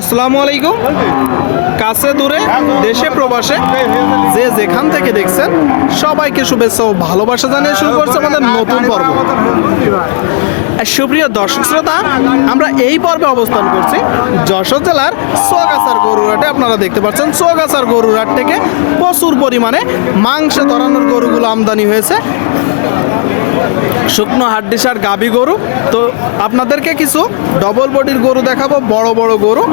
আসসালামু আলাইকুম। কাছে দূরে দেশে প্রবাসে যে যেখান থেকে দেখছেন সবাইকে শুভেচ্ছা ও ভালোবাসা জানিয়ে শুরু করছে আমাদের নতুন পর্ব। সুপ্রিয় দর্শক শ্রোতা, আমরা এই পর্বে অবস্থান করছি যশোর জেলার চুয়াগাছার গরুরহাটে। আপনারা দেখতে পাচ্ছেন চুয়াগাছার গরুরহাট থেকে প্রচুর পরিমাণে মাংসে ধরানোর গরুগুলো আমদানি হয়েছে, শুকনো হাড্ডিসার গাভী গরু। তো আপনাদেরকে কিছু ডবল বডির গরু দেখাবো, বড় বড় গরু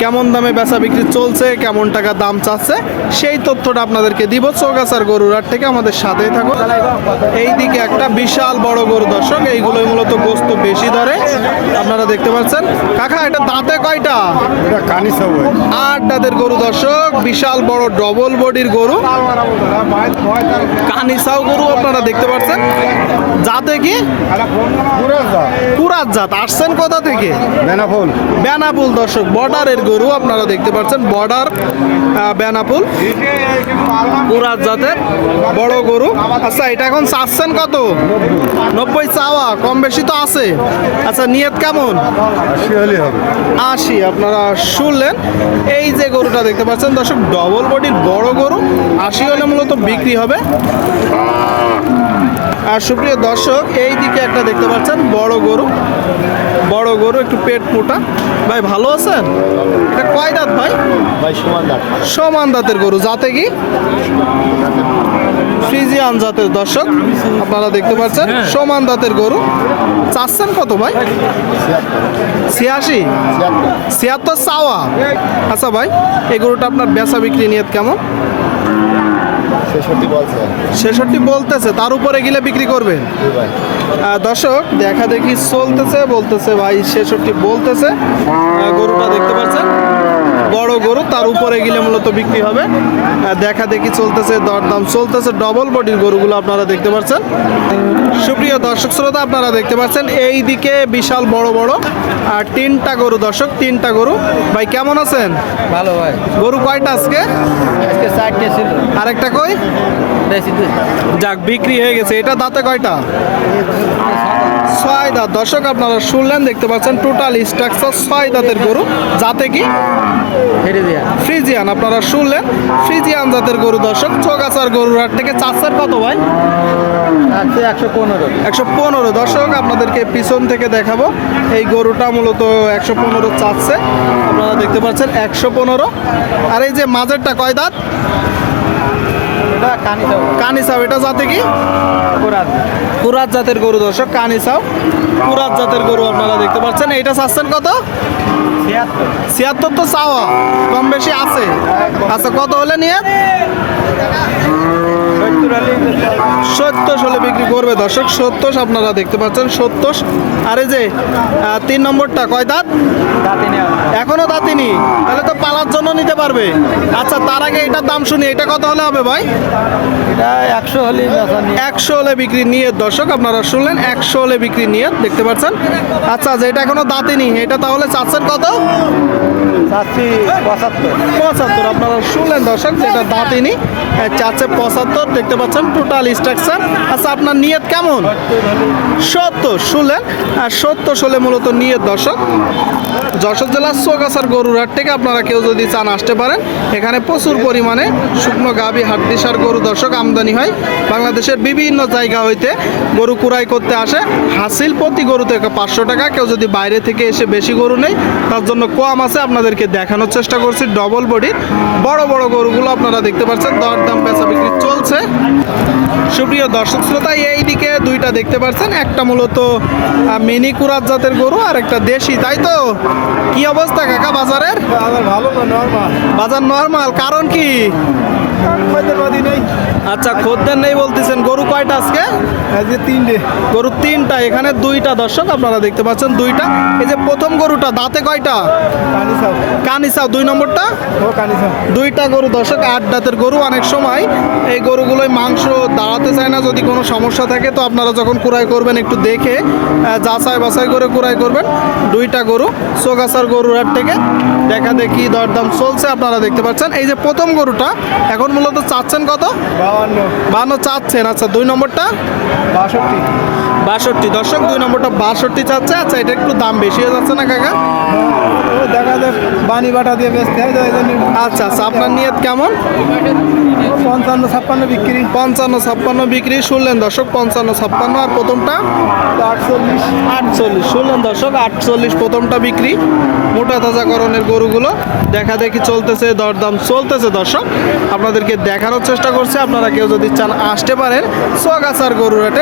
কেমন দামে বেচা বিক্রি চলছে, কেমন টাকা দাম চাচ্ছে সেই তথ্যটা আপনাদেরকে দিব চৌগাছার গরুরহাট থেকে। আমাদের সাথেই থাকুন। এইদিকে একটা বিশাল বড় গরু দর্শক, এইগুলোই মূলত গোস্ত বেশি ধরে। আপনারা দেখতে পাচ্ছেন। কাকা, এটা দাঁতে কয়টা? আট দাঁতের গরু দর্শক, বিশাল বড় ডবল বডির গরু, কানিসাও গরু আপনারা দেখতে পাচ্ছেন। জাতে কি? কুরাত জাত। আসছেন কোথা থেকে? বেনাফুল। বেনাপুল দর্শক, বর্ডারের গরু আপনারা দেখতে পাচ্ছেন। বর্ডার বেনাপুল কুরাত জাতের বড় গরু। আচ্ছা, এটা এখন চাচ্ছেন কত? 90 চাওয়া, কম বেশি তো আছে। আচ্ছা, নিয়ত কেমন? 80। আপনারা শুনলেন। এই যে গরুটা দেখতে পাচ্ছেন দর্শক, ডবল বডির বড় গরু, 80 হলে মূলত বিক্রি হবে। আর সুপ্রিয় দর্শক, এই দিকে একটা দেখতে পাচ্ছেন বড় গরু, বড় গরু একটু পেট মোটা। ভাই ভালো আছেন? এটা কয় দাঁত ভাই? সমান দাঁত। সমান দাঁতের গরু, জাতে কি? ফ্রিজিয়ান জাতের দর্শক আপনারা দেখতে পাচ্ছেন। সমান দাঁতের গরু, চাচ্ছেন কত ভাই? 86। 76 চাওয়া। আচ্ছা ভাই, এই গরুটা আপনার বেচা বিক্রি নিয়ত কেমন? 66 বলতেছে, তার উপরে গেলে বিক্রি করবেন। দর্শক দেখা দেখি চলতেছে, বলতেছে ভাই 66 বলতেছে। গরুটা দেখতে পাচ্ছেন বড় গরু, তার উপরে গেলে মূলত বিক্রি হবে। দেখা দেখি চলতেছে, দরদাম চলতেছে। ডবল বডির গরুগুলো আপনারা দেখতে পাচ্ছেন। সুপ্রিয় দর্শক শ্রোতা, আপনারা দেখতে পাচ্ছেন এই দিকে বিশাল বড় বড় আর তিনটা গরু দর্শক, তিনটা গরু। ভাই কেমন আছেন? ভালো ভাই। গরু কয়টা আজকে? আজকে 4টে ছিল। আরেকটা কই? যাক, বিক্রি হয়ে গেছে। এটা দাঁতে কয়টা? 6 দাঁত দর্শক আপনারা শুনলেন, দেখতে পাচ্ছেন। টোটাল স্ট্রাকচার 6 দাঁতের গরু, যাতে কি? ফ্রিজিয়ান। আপনারা শুনলেন, ফ্রিজিয়ান জাতের গরু দর্শক। চৌগাছার গরুরহাট থেকে চাচ্ছেন কত ভাই? 115 দর্শক আপনাদেরকে পিছন থেকে দেখাবো। এই গরুটা মূলত 115 চাচ্ছে, আপনারা দেখতে পাচ্ছেন 115। আর এই যে মাঝেরটা কয় দাঁত? কানিসাও। এটা জাতে কি? কুরাত জাতের গরু দর্শক, কানিসাও কুরাত জাতের গরু আপনারা দেখতে পাচ্ছেন। এটা চাচ্ছেন কত? 76 তো চাওয়া, কম বেশি আছে। আচ্ছা, কত হলে নিয়ে? 70 হলে বিক্রি করবে দর্শক। 70 আপনারা দেখতে পাচ্ছেন, 70। আর এই যে 3 নম্বরটা কয় দাঁত? এখনো দাঁতিনি, তাহলে তো পালার জন্য নিতে পারবে। আচ্ছা, তার আগে এটার দাম শুনি, এটা কত হলে হবে ভাই? এটা 100 হলে 100 হলে বিক্রি নিয়ে দর্শক আপনারা শুনলেন, 100 হলে বিক্রি নিয়ে দেখতে পাচ্ছেন। আচ্ছা, যে এটা এখনো দাঁতিনি, এটা তাহলে চাচ্ছেন কত? 75 আপনারা শুনলেন দর্শক, যেটা দাঁতিনি চাচ্ছে 75 দেখতে পাচ্ছেন। Total structure. আচ্ছা, আপনার নিয়ত কেমন? 70 শুনলেন। আর 70 হলে মূলত নিয়ত দর্শক। যশোর জেলার চৌগাছার গরুরহাট থেকে আপনারা কেউ যদি চান আসতে পারেন। এখানে প্রচুর পরিমাণে শুকনো গাভী হাড্ডিসার গরু দর্শক আমদানি হয়। বাংলাদেশের বিভিন্ন জায়গা হইতে গরু কুড়াই করতে আসে। হাসিল প্রতি গরু থেকে 500 টাকা। কেউ যদি বাইরে থেকে এসে বেশি গরু নেই, তার জন্য কম আছে। আপনাদেরকে দেখানোর চেষ্টা করছি ডবল বডি বড় বড় গরুগুলো আপনারা দেখতে পাচ্ছেন। দরদাম বেচা বিক্রি চলছে। সুপ্রিয় দর্শক শ্রোতা, এই দিকে দুইটা দেখতে পাচ্ছেন, একটা মূলত মিনি কুরাত জাতের গরু আর একটা দেশি, তাই তো? কি অবস্থা কাকা বাজারের? ভালো না, নরমাল। বাজার নরমাল, কারণ কি? আচ্ছা, খদ্দের নেই বলতেছেন। গরু কয়টা আজকে? তিনটে গরু, তিনটা। এখানে দুইটা দর্শক আপনারা দেখতে পাচ্ছেন, দুইটা। এই যে প্রথম গরুটা দাঁতে কয়টা? কানিসাও। 2 নম্বরটা? দুইটা গরু দর্শক, 8 দাঁতের গরু। অনেক সময় এই গরুগুলোই মাংস দাঁড়াতে চায় না। যদি কোনো সমস্যা থাকে তো আপনারা যখন কুড়াই করবেন একটু দেখে যাচাই বাছাই করে কুড়াই করবেন। দুইটা গরু চৌগাছার গরুরহাট থেকে দেখা দেখি দরদাম চলছে আপনারা দেখতে পাচ্ছেন। এই যে প্রথম গরুটা এখন মূলত চাচ্ছেন কত? 52 চাচ্ছেন। আচ্ছা, 2 নম্বরটা? 62 দর্শক, 2 নম্বরটা 62 চাচ্ছে। আচ্ছা, এটা একটু দাম বেশি হয়ে যাচ্ছে না কাকা? দেখা যাক পানি বাটা দিয়ে বেচতে হয় তো এই জন্য আচ্ছা আচ্ছা, আপনার নিয়ত কেমন? 55-56 বিক্রি। 55-56 বিক্রি। শুনলেন দর্শক, 55-56। আর প্রথমটা 48। শুনলেন দর্শক, 48 প্রথমটা বিক্রি। মোটা তাজাকরণের গরুগুলো দেখা দেখি চলতেছে, দরদাম চলতেছে দর্শক, আপনাদেরকে দেখানোর চেষ্টা করছে। আপনারা কেউ যদি চান আসতে পারেন সোয়াগাছার গরুর হাটে।